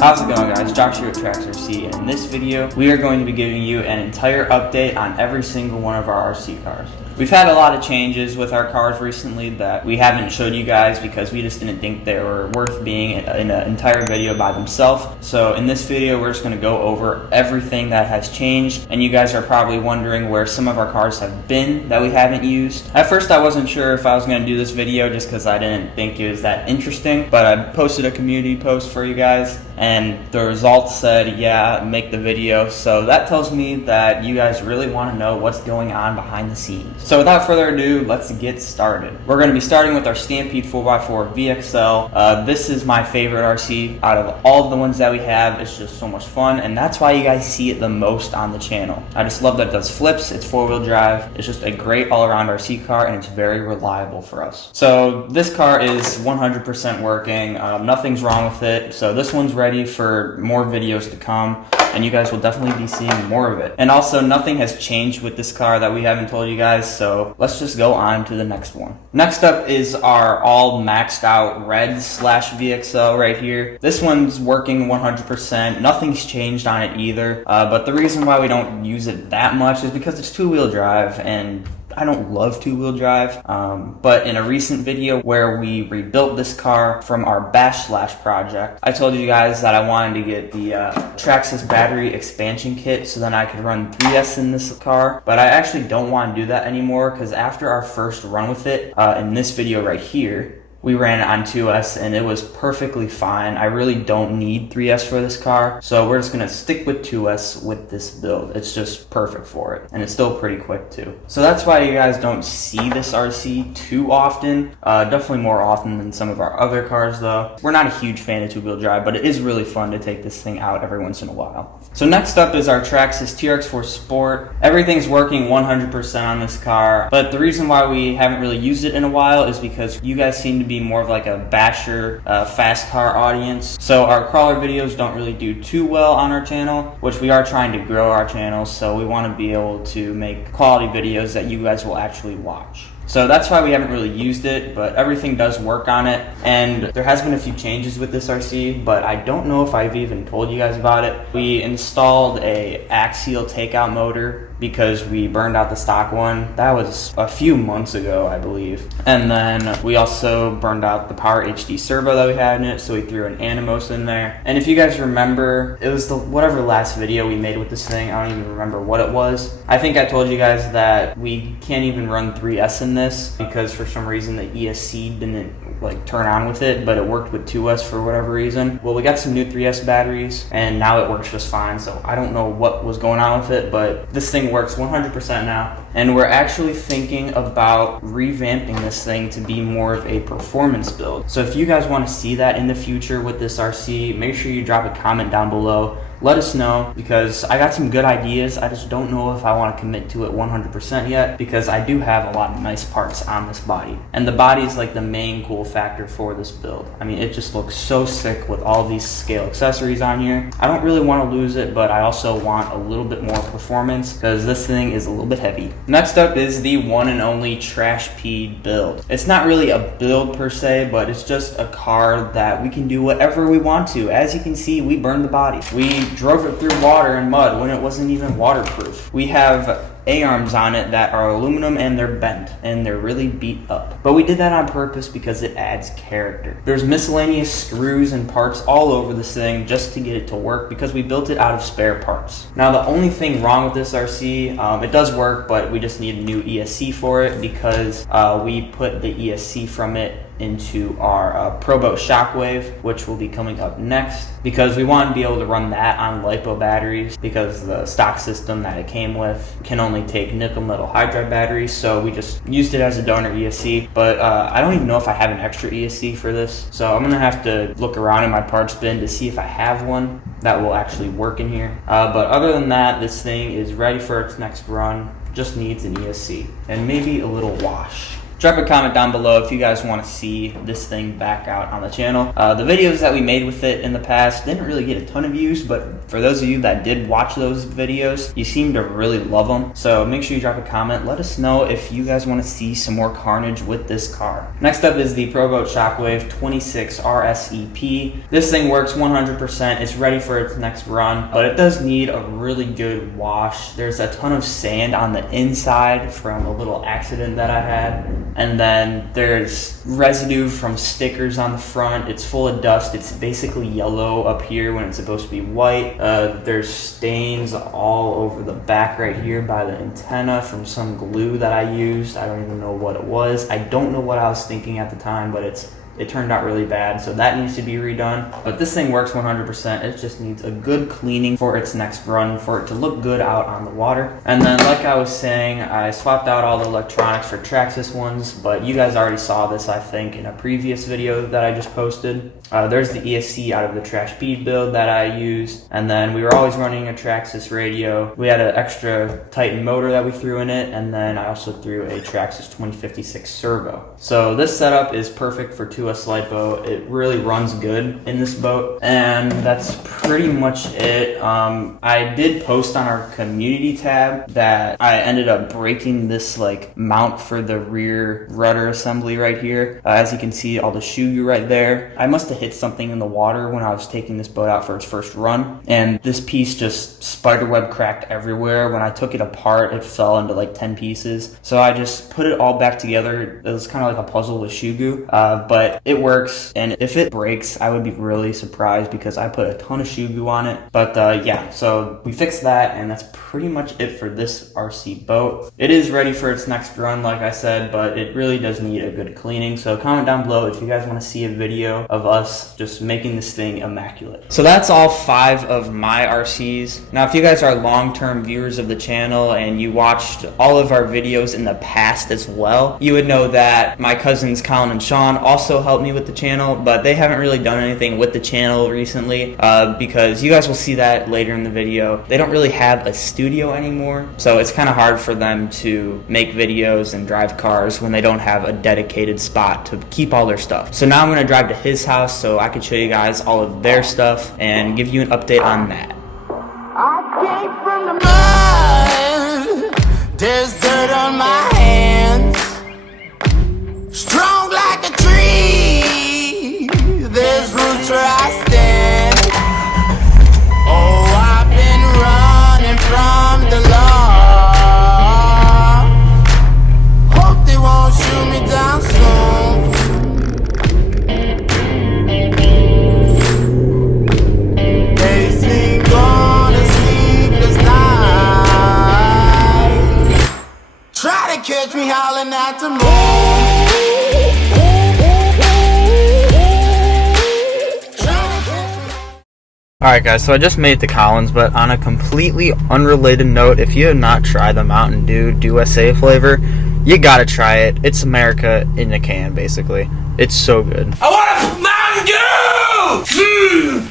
How's it going, guys? Josh here at Trax RC, and in this video we are going to be giving you an entire update on every single one of our RC cars. We've had a lot of changes with our cars recently that we haven't showed you guys because we just didn't think they were worth being in an entire video by themselves. So in this video we're just going to go over everything that has changed, and you guys are probably wondering where some of our cars have been that we haven't used. At first I wasn't sure if I was going to do this video just because I didn't think it was that interesting, but I posted a community post for you guys and the results said, yeah, make the video. So that tells me that you guys really want to know what's going on behind the scenes. So without further ado, let's get started. We're going to be starting with our Stampede 4x4 VXL. This is my favorite RC out of all of the ones that we have. It's just so much fun, and that's why you guys see it the most on the channel. I just love that it does flips, it's four-wheel drive, it's just a great all-around RC car, and it's very reliable for us. So this car is 100% working, nothing's wrong with it, so this one's ready for more videos to come, and you guys will definitely be seeing more of it. And also, nothing has changed with this car that we haven't told you guys, so let's just go on to the next one. Next up is our all maxed out red /VXL right here. This one's working 100%. Nothing's changed on it either, but the reason why we don't use it that much is because it's two-wheel drive, and I don't love two-wheel drive, but in a recent video where we rebuilt this car from our Bash Slash project, I told you guys that I wanted to get the Traxxas battery expansion kit so then I could run 3S in this car, but I actually don't want to do that anymore because after our first run with it, in this video right here, we ran it on 2S and it was perfectly fine. I really don't need 3S for this car, so we're just gonna stick with 2S with this build. It's just perfect for it, and it's still pretty quick too. So that's why you guys don't see this RC too often, definitely more often than some of our other cars though. We're not a huge fan of two-wheel drive, but it is really fun to take this thing out every once in a while. So next up is our Traxxas TRX4 Sport. Everything's working 100% on this car, but the reason why we haven't really used it in a while is because you guys seem to be more of like a basher, fast car audience. So our crawler videos don't really do too well on our channel, which we are trying to grow our channel, so we want to be able to make quality videos that you guys will actually watch. So that's why we haven't really used it, but everything does work on it. And there has been a few changes with this RC, but I don't know if I've even told you guys about it. We installed a Axial takeout motor because we burned out the stock one. That was a few months ago, I believe. And then we also burned out the Power HD servo that we had in it, so we threw an Animos in there. And if you guys remember, it was whatever last video we made with this thing, I don't even remember what it was. I think I told you guys that we can't even run 3S in this because for some reason the ESC didn't turn on with it, but it worked with 2S for whatever reason. Well, we got some new 3S batteries and now it works just fine, so I don't know what was going on with it, but this thing works 100% now. And we're actually thinking about revamping this thing to be more of a performance build. So if you guys want to see that in the future with this RC, make sure you drop a comment down below. Let us know, because I got some good ideas. I just don't know if I want to commit to it 100% yet, because I do have a lot of nice parts on this body. And the body is like the main cool factor for this build. I mean, it just looks so sick with all these scale accessories on here. I don't really want to lose it, but I also want a little bit more performance because this thing is a little bit heavy. Next up is the one and only trashp build. It's not really a build per se, but it's just a car that we can do whatever we want to. As you can see, we burned the body. We drove it through water and mud when it wasn't even waterproof. We have A-arms on it that are aluminum and they're bent and they're really beat up. But we did that on purpose because it adds character. There's miscellaneous screws and parts all over this thing just to get it to work because we built it out of spare parts. Now the only thing wrong with this RC, it does work, but we just need a new ESC for it because we put the ESC from it into our Proboat shockwave, which will be coming up next, because we want to be able to run that on LiPo batteries because the stock system that it came with can only take nickel metal hydride batteries, so we just used it as a donor ESC. But I don't even know if I have an extra ESC for this, so I'm gonna have to look around in my parts bin to see if I have one that will actually work in here. But other than that, this thing is ready for its next run. Just needs an ESC and maybe a little wash. Drop a comment down below if you guys want to see this thing back out on the channel. The videos that we made with it in the past didn't really get a ton of views, but for those of you that did watch those videos, you seem to really love them. So make sure you drop a comment. Let us know if you guys want to see some more carnage with this car. Next up is the Proboat Shockwave 26 RSEP. This thing works 100%. It's ready for its next run, but it does need a really good wash. There's a ton of sand on the inside from a little accident that I had, and then there's residue from stickers on the front. It's full of dust. It's basically yellow up here when it's supposed to be white. There's stains all over the back right here by the antenna from some glue that I used. I don't even know what it was. I don't know what I was thinking at the time, but it turned out really bad, so that needs to be redone. But this thing works 100%. It just needs a good cleaning for its next run, for it to look good out on the water. And then, like I was saying, I swapped out all the electronics for Traxxas ones, but you guys already saw this, I think, in a previous video that I just posted. There's the ESC out of the trashp build that I used, and then we were always running a Traxxas radio. We had an extra Titan motor that we threw in it, and then I also threw a Traxxas 2056 servo. So this setup is perfect for 2S light boat. It really runs good in this boat, and that's pretty much it. I did post on our community tab that I ended up breaking this like mount for the rear rudder assembly right here. As you can see, all the shoe right there. I must have hit something in the water when I was taking this boat out for its first run, and this piece just spiderweb cracked everywhere. When I took it apart, it fell into like 10 pieces. So I just put it all back together. It was kind of like a puzzle with shoe goo, but it works. And if it breaks, I would be really surprised because I put a ton of shoe goo on it. But yeah, so we fixed that, and that's pretty much it for this RC boat. It is ready for its next run, like I said, but it really does need a good cleaning. So comment down below if you guys want to see a video of us just making this thing immaculate. So that's all 5 of my RCs. Now, if you guys are long-term viewers of the channel and you watched all of our videos in the past as well, you would know that my cousins Colin and Sean also helped me with the channel, but they haven't really done anything with the channel recently because you guys will see that later in the video. They don't really have a studio anymore, so it's kind of hard for them to make videos and drive cars when they don't have a dedicated spot to keep all their stuff. So now I'm going to drive to his house so I can show you guys all of their stuff and give you an update on that. I came from the mud, there's dirt on my hands, strong like a tree, there's roots where I stand. Oh, I've been running from the law, hope they won't shoot me down soon. They sing on a sleepless night, try to catch me howling at the moon. Alright guys, so I just made it to Collins, but on a completely unrelated note, if you have not tried the Mountain Dew USA flavor, you gotta try it. It's America in a can, basically. It's so good. I want a Mountain Dew!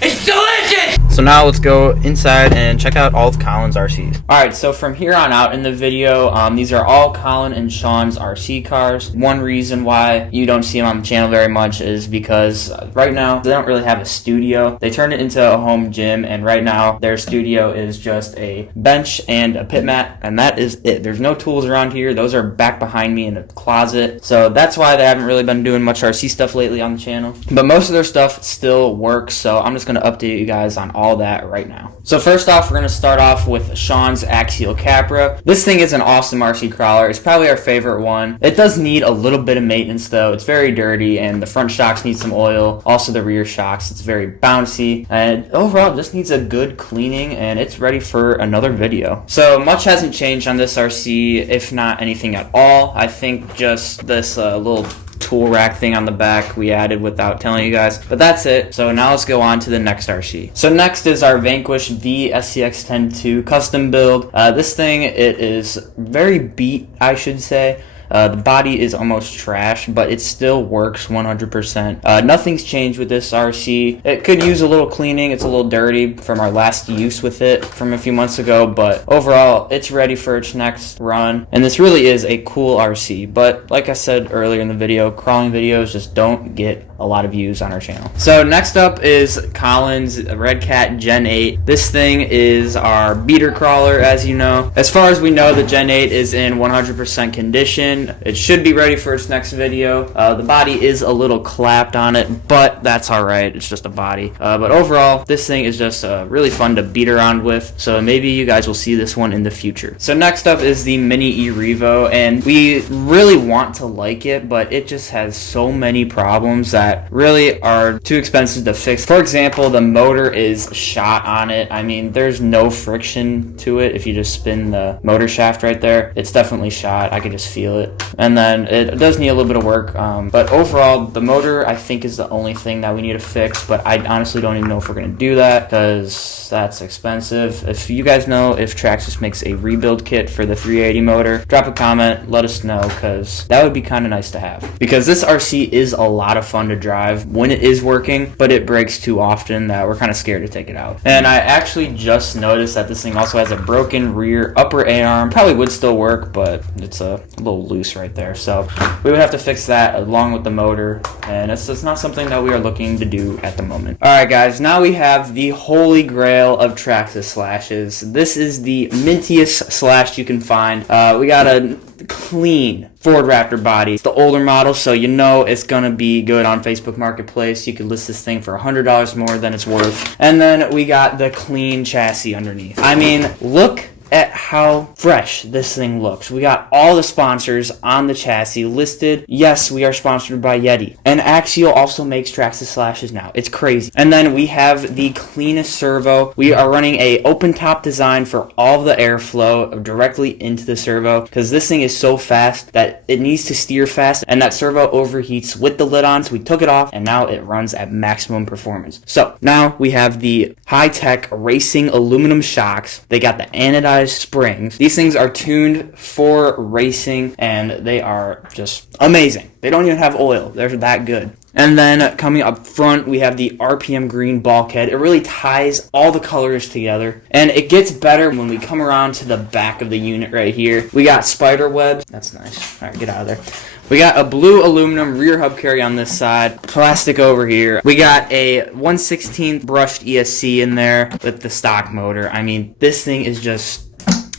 It's delicious! So now let's go inside and check out all of Colin's RCs. Alright, so from here on out in the video, these are all Colin and Sean's RC cars. One reason why you don't see them on the channel very much is because right now they don't really have a studio. They turned it into a home gym, and right now their studio is just a bench and a pit mat, and that is it. There's no tools around here. Those are back behind me in a closet. So that's why they haven't really been doing much RC stuff lately on the channel. But most of their stuff still works, so I'm just going to update you guys on all that right now. So first off, we're going to start off with Sean's Axial Capra. This thing is an awesome RC crawler. It's probably our favorite one. It does need a little bit of maintenance though. It's very dirty, and the front shocks need some oil. Also the rear shocks. It's very bouncy, and overall it just needs a good cleaning, and it's ready for another video. So much hasn't changed on this RC, if not anything at all. I think just this little tool rack thing on the back we added without telling you guys, but that's it. So now let's go on to the next RC. So next is our Vanquish VSCX10 II custom build. This thing, it is very beat, I should say. The body is almost trash, but it still works 100%. Nothing's changed with this RC. It could use a little cleaning. It's a little dirty from our last use with it from a few months ago, but overall, it's ready for its next run. And this really is a cool RC, but like I said earlier in the video, crawling videos just don't get a lot of views on our channel. So next up is Colin's Redcat Gen 8. This thing is our beater crawler, as you know. As far as we know, the Gen 8 is in 100% condition. It should be ready for its next video. The body is a little clapped on it, but that's alright. It's just a body. But overall, this thing is just really fun to beat around with, so maybe you guys will see this one in the future. So next up is the Mini E-Revo, and we really want to like it, but it just has so many problems that really are too expensive to fix. For example, the motor is shot on it. I mean, there's no friction to it. If you just spin the motor shaft right there, it's definitely shot. I can just feel it. And then it does need a little bit of work, but overall, the motor I think is the only thing that we need to fix, but I honestly don't even know if we're going to do that because that's expensive. If you guys know if Traxxas makes a rebuild kit for the 380 motor, drop a comment, let us know, because that would be kind of nice to have. Because this RC is a lot of fun to drive when it is working, but it breaks too often that we're kind of scared to take it out. And I actually just noticed that this thing also has a broken rear upper A-arm. Probably would still work, but it's a little loose right there. So we would have to fix that along with the motor, and it's not something that we are looking to do at the moment. Alright guys, now we have the Holy Grail of Traxxas slashes. This is the mintiest slash you can find. We got a clean Ford Raptor body. It's the older model, so you know it's gonna be good on Facebook Marketplace. You could list this thing for $100 more than it's worth. And then we got the clean chassis underneath. I mean, look at how fresh this thing looks. We got all the sponsors on the chassis listed. Yes, we are sponsored by Yeti. And Axial also makes Traxxas slashes now. It's crazy. And then we have the cleanest servo. We are running a open top design for all the airflow directly into the servo, because this thing is so fast that it needs to steer fast, and that servo overheats with the lid on, so we took it off and now it runs at maximum performance. So now we have the high-tech racing aluminum shocks. They got the anodized springs. These things are tuned for racing and they are just amazing. They don't even have oil. They're that good. And then coming up front, we have the RPM green bulkhead. It really ties all the colors together. And it gets better when we come around to the back of the unit right here. We got spider webs. That's nice. All right, get out of there. We got a blue aluminum rear hub carry on this side, plastic over here. We got a 1/16 brushed ESC in there with the stock motor. I mean, this thing is just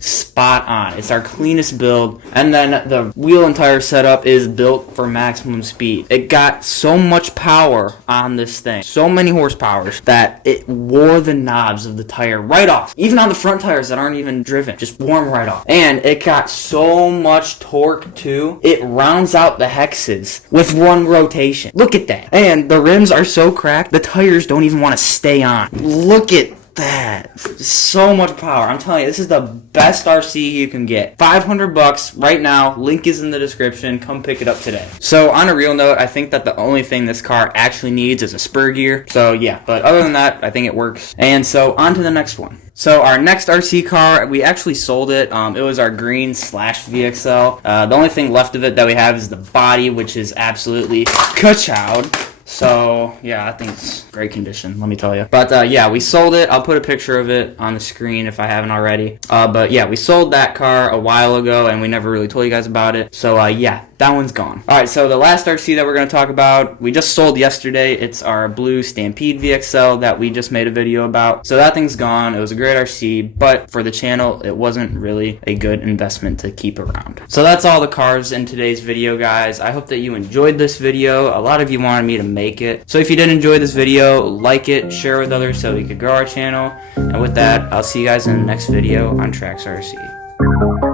spot on. It's our cleanest build. And then the wheel and tire setup is built for maximum speed. It got so much power on this thing, so many horsepower, that it wore the knobs of the tire right off. Even on the front tires that aren't even driven, just wore them right off. And it got so much torque too, it rounds out the hexes with one rotation. Look at that. And the rims are so cracked, the tires don't even want to stay on. Look at that. So much power. I'm telling you, this is the best RC you can get. $500 right now. Link is in the description. Come pick it up today. So on a real note, I think that the only thing this car actually needs is a spur gear. So yeah, but other than that, I think it works. And so on to the next one. So our next RC car, we actually sold it. It was our green slash VXL. The only thing left of it that we have is the body, which is absolutely ka-chowed. So, yeah, I think it's great condition, let me tell you. But, yeah, we sold it. I'll put a picture of it on the screen if I haven't already. But, yeah, we sold that car a while ago, and we never really told you guys about it. So, yeah, that one's gone. Alright, so the last RC that we're going to talk about, we just sold yesterday. It's our blue Stampede VXL that we just made a video about. So that thing's gone. It was a great RC, but for the channel, it wasn't really a good investment to keep around. So that's all the cars in today's video, guys. I hope that you enjoyed this video. A lot of you wanted me to make it. So if you did enjoy this video, like it, share with others so we could grow our channel. And with that, I'll see you guys in the next video on Trax RC.